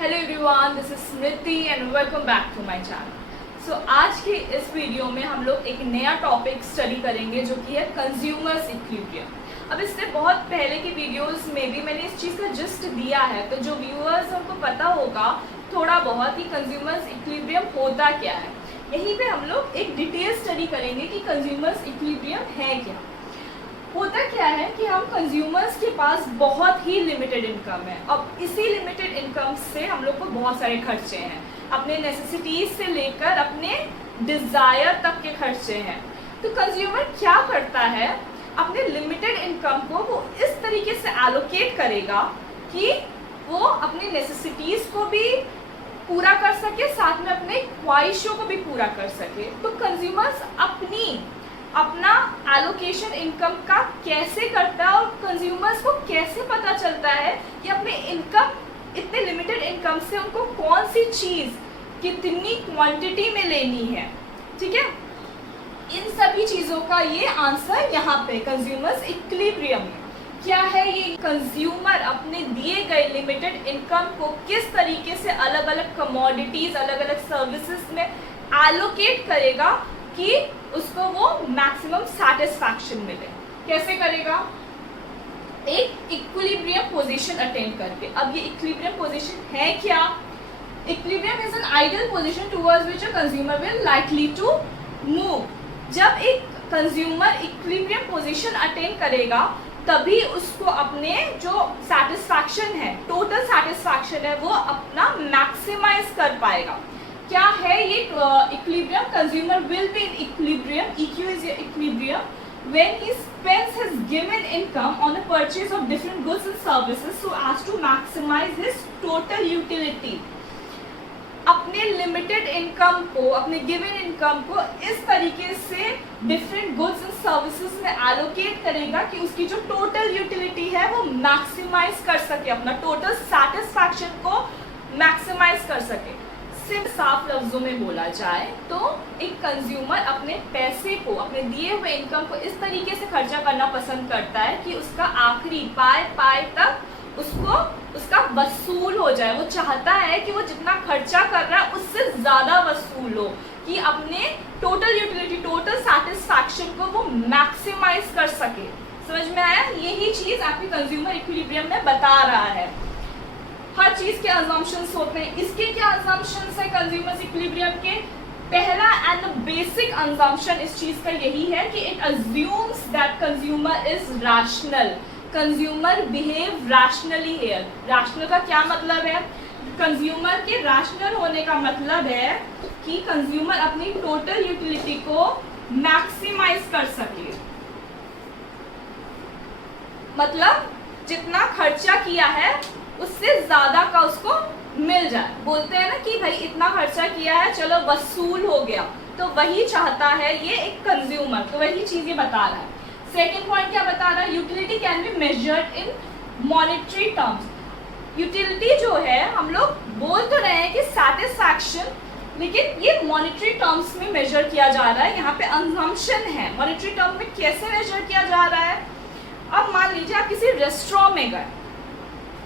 Hello everyone, this is Smriti and welcome back to my channel. So आज के इस video में हम लोग एक नया टॉपिक स्टडी करेंगे जो कि है कंज्यूमर्स इक्विलिब्रियम। अब इससे बहुत पहले की वीडियोस में भी मैंने इस चीज़ का जस्ट दिया है, तो जो व्यूअर्स उनको पता होगा थोड़ा बहुत ही कंज्यूमर्स इक्विलिब्रियम होता क्या है। यहीं पे हम लोग एक डिटेल स्टडी करेंगे कि कंज्यूमर्स इक्विलिब्रियम है क्या। होता क्या है कि हम कंज्यूमर्स के पास बहुत ही लिमिटेड इनकम है। अब इसी लिमिटेड इनकम से हम लोग को बहुत सारे खर्चे हैं, अपने नेसेसिटीज से लेकर अपने डिज़ायर तक के खर्चे हैं। तो कंज्यूमर क्या करता है, अपने लिमिटेड इनकम को वो इस तरीके से एलोकेट करेगा कि वो अपनी नेसेसिटीज को भी पूरा कर सके, साथ में अपने ख्वाहिशों को भी पूरा कर सके। तो कंज्यूमर्स अपना एलोकेशन इनकम का कैसे करता है और कंज्यूमर्स को कैसे पता चलता है कि अपने इनकम इतने लिमिटेड इनकम से उनको कौन सी चीज़ कितनी क्वांटिटी में लेनी है। ठीक है, इन सभी चीज़ों का ये आंसर यहाँ पे कंज्यूमर्स इक्विलिब्रियम में क्या है। ये कंज्यूमर अपने दिए गए लिमिटेड इनकम को किस तरीके से अलग अलग कमोडिटीज, अलग अलग सर्विसेज में एलोकेट करेगा कि उसको वो मैक्सिमम सेटिस्फैक्शन मिले। कैसे करेगा? एक इक्विलिब्रियम पोजीशन अटेन करके। अब ये इक्विलिब्रियम पोजीशन है क्या? Equilibrium is an ideal position towards which a consumer will likely to move. जब एक कंज्यूमर इक्विलिब्रियम पोजीशन अटेन करेगा तभी उसको अपने जो सेटिस्फैक्शन है, टोटल सेटिस्फैक्शन है, वो अपना मैक्सिमाइज कर पाएगा। क्या है ये equilibrium? Consumer will be in equilibrium, EQ is equilibrium when he spends his given income on the purchase of different goods and services so as to maximize his total utility। अपने limited income को, अपने given income को इस तरीके से different goods and services में allocate करेगा कि उसकी जो टोटल यूटिलिटी है वो मैक्सिमाइज कर सके, अपना टोटल सेटिस्फैक्शन को मैक्सिमाइज कर सके। सिर्फ साफ लफ्जों में बोला जाए तो एक कंज्यूमर अपने पैसे को, अपने दिए हुए इनकम को इस तरीके से खर्चा करना पसंद करता है कि उसका आखिरी पाए तक उसको उसका वसूल हो जाए। वो चाहता है कि वो जितना खर्चा कर रहा है उससे ज़्यादा वसूल हो, कि अपने टोटल यूटिलिटी, टोटल सेटिस्फैक्शन को वो मैक्सिमाइज कर सके। समझ में आया? यही चीज़ आपके कंज्यूमर इक्विलिब्रियम में बता रहा है। हर चीज़ के अजम्पशंस होते हैं। इसके क्या अजम्पशंस है कंज्यूमर इक्विलिब्रियम के? पहला एंड बेसिक अजम्पशन इस चीज़ का यही है कि it assumes that consumer is rational. Consumer behave rationally here. Rational का क्या मतलब है? कंज्यूमर के रैशनल होने का मतलब है कि कंज्यूमर अपनी टोटल यूटिलिटी को मैक्सिमाइज कर सके, मतलब जितना खर्चा किया है उससे ज़्यादा का उसको मिल जाए। बोलते हैं ना कि भाई इतना खर्चा किया है, चलो वसूल हो गया, तो वही चाहता है ये एक कंज्यूमर। तो वही चीज़ ये बता रहा है। सेकेंड पॉइंट क्या बता रहा है? Utility can be measured in monetary terms. Utility जो है, हम लोग बोल तो रहे हैं कि सेटिस्फैक्शन, लेकिन ये मॉनेटरी टर्म्स में मेजर किया जा रहा है। यहाँ पे अजम्पशन है, मॉनेटरी टर्म में कैसे मेजर किया जा रहा है। अब मान लीजिए आप किसी रेस्टोरेंट में गए,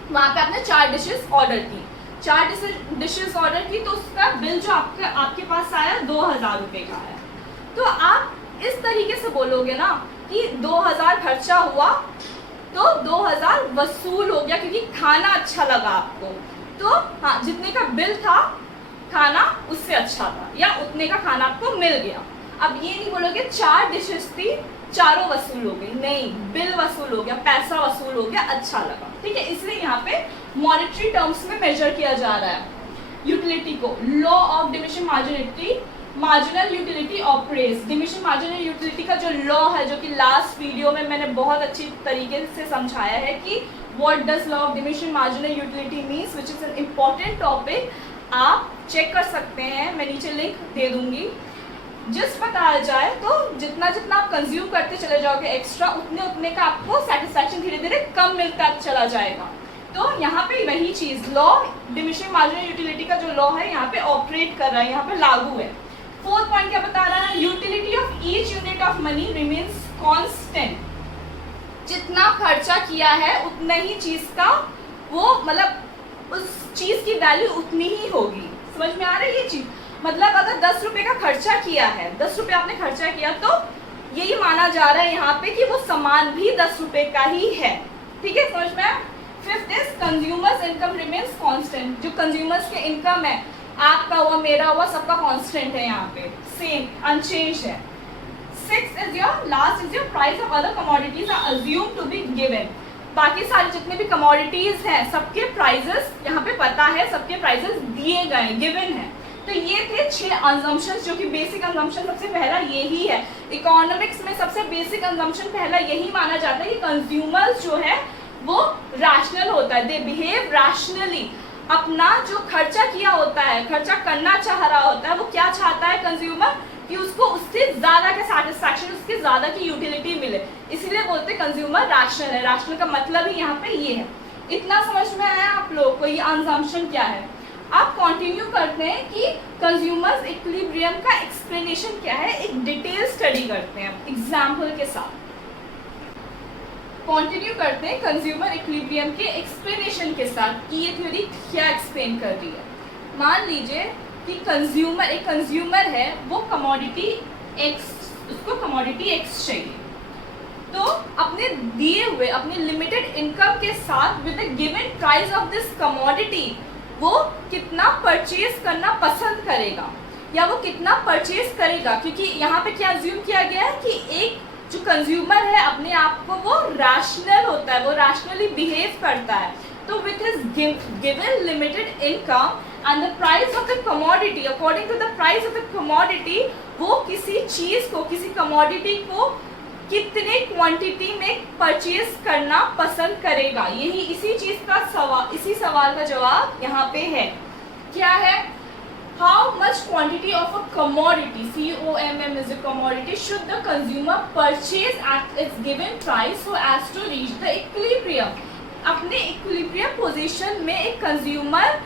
वहाँ पे आपने 4 डिशेस ऑर्डर की, 4 डिशेस ऑर्डर की, तो उसका बिल जो आपके पास आया 2000 रुपये का आया। तो आप इस तरीके से बोलोगे ना कि 2000 खर्चा हुआ तो 2000 वसूल हो गया क्योंकि खाना अच्छा लगा आपको। तो हाँ, जितने का बिल था खाना उससे अच्छा था, या उतने का खाना आपको मिल गया। अब ये नहीं बोलोगे 4 डिशेस थी, चारों वसूल हो गई, नहीं, बिल वसूल हो गया, पैसा वसूल हो गया, अच्छा लगा। ठीक है, इसलिए यहाँ पे मॉनेटरी टर्म्स में मेजर किया जा रहा है यूटिलिटी को। Law of diminishing marginality, marginal utility operates. Diminishing marginal utility का जो लॉ है, जो कि लास्ट वीडियो में मैंने बहुत अच्छी तरीके से समझाया है कि what does law of diminishing marginal utility means, which is an important topic. आप चेक कर सकते हैं, मैं नीचे लिंक दे दूंगी। जस्ट बताया जाए तो जितना जितना आप कंज्यूम करते चले जाओगे एक्स्ट्रा, उतने का आपको सेटिस्फैक्शन धीरे धीरे कम मिलता चला जाएगा। तो यहाँ पे वही चीज़, लॉ डिमिनिशिंग मार्जिनल यूटिलिटी का जो लॉ है यहाँ पे ऑपरेट कर रहा है, यहाँ पे लागू है। फोर्थ पॉइंट क्या बता रहा है? Utility of each unit of money remains constant. जितना खर्चा किया है उतना ही चीज़ का वो मतलब उस चीज़ की वैल्यू उतनी ही होगी। समझ में आ रही है ये चीज़? मतलब अगर 10 रुपए का खर्चा किया है, 10 रुपए आपने खर्चा किया, तो यही माना जा रहा है यहाँ पे कि वो सामान भी 10 रुपए का ही है। ठीक है, समझ में आया? Fifth is consumers income remains constant. जो कंज्यूमर्स के इनकम है, आपका हुआ, मेरा हुआ, सबका कांस्टेंट है, यहाँ पे सेम अनचेंज है। Sixth is your, last is your price of other commodities are assume to be given. बाकी सारे जितने भी कमोडिटीज हैं, सबके प्राइजेस यहाँ पे पता है, सबके प्राइजेस दिए गए, गिवन है। तो ये थे 6 अजम्पशंस, जो कि बेसिक अजम्पशन सबसे पहला यही है। इकोनॉमिक्स में सबसे बेसिक अजम्पशन पहला यही माना जाता है कि कंज्यूमर्स जो है वो रैशनल होता है, दे बिहेव रैशनली। अपना जो खर्चा किया होता है, खर्चा करना चाह रहा होता है, वो क्या चाहता है कंज्यूमर, कि उसको उससे ज़्यादा का सेटिस्फैक्शन, उसके ज़्यादा की यूटिलिटी मिले, इसीलिए बोलते हैं कंज्यूमर रैशनल है। रैशनल का मतलब ही यहाँ पे ये है। इतना समझ में आया आप लोग को, ये अजम्पशन क्या है? आप कंटिन्यू करते हैं कि कंज्यूमर्स इक्विलिब्रियम का एक्सप्लेनेशन क्या है, एक डिटेल स्टडी करते हैं एग्जाम्पल के साथ। कंटिन्यू करते हैं कंज्यूमर इक्विलिब्रियम के एक्सप्लेनेशन के साथ कि ये थ्योरी क्या एक्सप्लेन कर रही है। मान लीजिए कि कंज्यूमर, एक कंज्यूमर है, वो कमोडिटी एक्स, उसको कमोडिटी एक्स चाहिए, तो अपने दिए हुए, अपने लिमिटेड इनकम के साथ with the given price of this commodity वो कितना परचेज करना पसंद करेगा, या वो कितना परचेज करेगा। क्योंकि यहाँ पे क्या अज्यूम किया गया है कि एक जो कंज्यूमर है अपने आप को वो रैशनल होता है, वो रैशनली बिहेव करता है। तो with his given limited income and the price of the commodity, according to the price of the commodity, वो किसी चीज़ को, किसी कमोडिटी को कितने क्वांटिटी में परचेज करना पसंद करेगा। यही इसी चीज का सवाल, इसी सवाल का जवाब यहाँ पे है। क्या है? How much quantity of a commodity, COMM is a commodity, should the consumer purchase at its given price so as to reach the equilibrium. अपने इक्विलिब्रियम पोजीशन में एक कंज्यूमर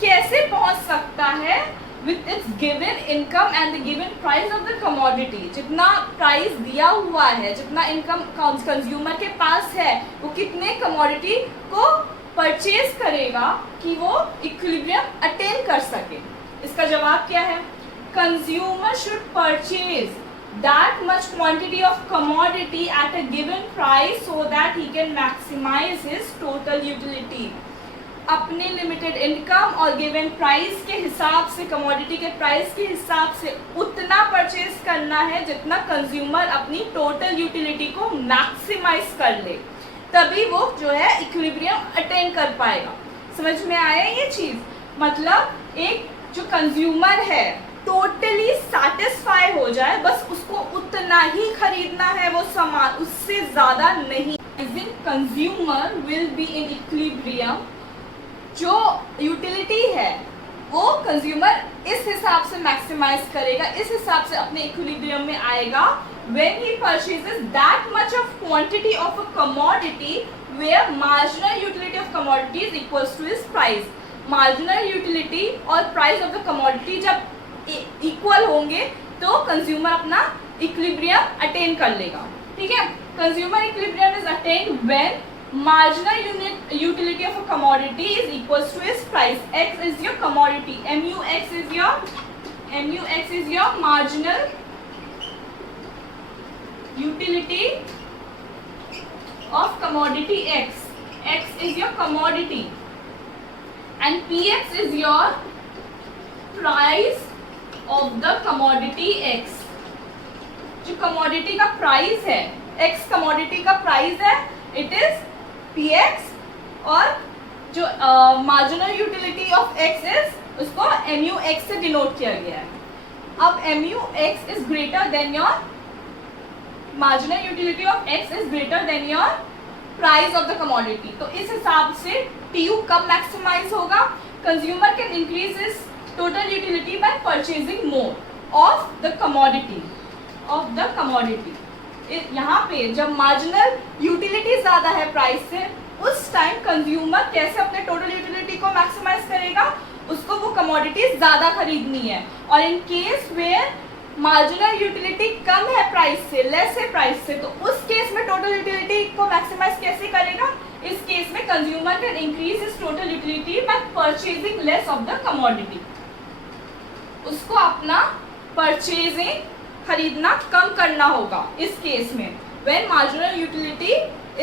कैसे पहुंच सकता है with its given income and the given price of the commodity। जितना price दिया हुआ है, जितना इनकम कंज्यूमर के पास है, वो कितने कमोडिटी को परचेज करेगा कि वो इक्विलिब्रियम अटेन कर सके। इसका जवाब क्या है? Consumer should purchase that much quantity of commodity at a given price so that he can maximize his total utility। अपने लिमिटेड इनकम और गिवन प्राइस के हिसाब से, कमोडिटी के प्राइस के हिसाब से उतना परचेज करना है जितना कंज्यूमर अपनी टोटल यूटिलिटी को मैक्सिमाइज कर ले, तभी वो जो है इक्विलिब्रियम अटेन कर पाएगा। समझ में आया ये चीज़? मतलब एक जो कंज्यूमर है टोटली सेटिस्फाई हो जाए, बस उसको उतना ही खरीदना है वो सामान, उससे ज़्यादा नहीं। Consumer will be in equilibrium, जो यूटिलिटी है वो कंज्यूमर इस हिसाब से मैक्सिमाइज करेगा, इस हिसाब से अपने इक्विलिब्रियम में आएगा when he purchases that much of quantity of a commodity where marginal utility of commodity is equals to his price। marginal utility और price of the commodity जब इक्वल होंगे तो कंज्यूमर अपना इक्विलिब्रियम अटेन कर लेगा। ठीक है, consumer equilibrium is attend when marginal unit utility of a commodity is equals to its price। X is your commodity, MUX is your marginal utility of commodity X। X is your commodity and PX is your price of the commodity X। जो commodity का price है, X commodity का price है, it is PX, और जो marginal utility of X is उसको MUX से denote किया गया है। अब MUX is greater than your marginal utility of X is greater than your price of the commodity. तो इस हिसाब से TU कब मैक्सिमाइज होगा? Consumer can increase is total utility bye purchasing more of the commodity. यहाँ पे जब marginal utility ज़्यादा है प्राइस से, उस टाइम कंज्यूमर कैसे अपने टोटल यूटिलिटी को मैक्सिमाइज करेगा? उसको वो कमोडिटी ज़्यादा खरीदनी है। और in case where marginal utility कम है प्राइस से, लेस है प्राइस से, तो उस केस में टोटल यूटिलिटी को मैक्सिमाइज कैसे करेगा? इस केस में consumer can increase his total utility bye purchasing less of the commodity. उसको अपना परचेजिंग खरीदना कम करना होगा इस केस में, when marginal utility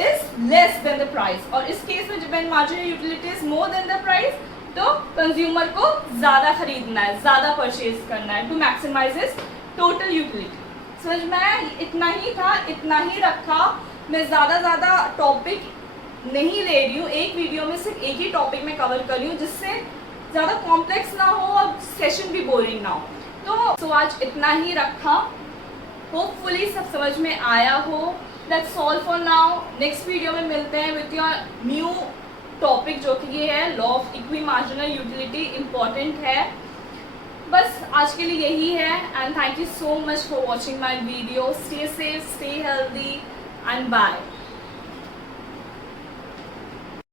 is less than the price. और इस केस में when marginal utility is more than the price, तो कंज्यूमर को ज़्यादा खरीदना है, ज़्यादा परचेज करना है to maximise his total utility. समझ में? इतना ही था, इतना ही रखा। मैं ज़्यादा टॉपिक नहीं ले रही हूँ, एक वीडियो में सिर्फ एक ही टॉपिक में कवर कर रही हूँ, जिससे ज़्यादा कॉम्प्लेक्स ना हो और सेशन भी बोरिंग ना हो। तो आज इतना ही रखा। होपफुली सब समझ में आया हो। That's all for now. Next video में मिलते हैं विथ योर न्यू टॉपिक, जो कि ये है law of equi marginal utility. Important है। बस आज के लिए यही है, and thank you so much for watching my video. Stay safe, stay healthy and bye.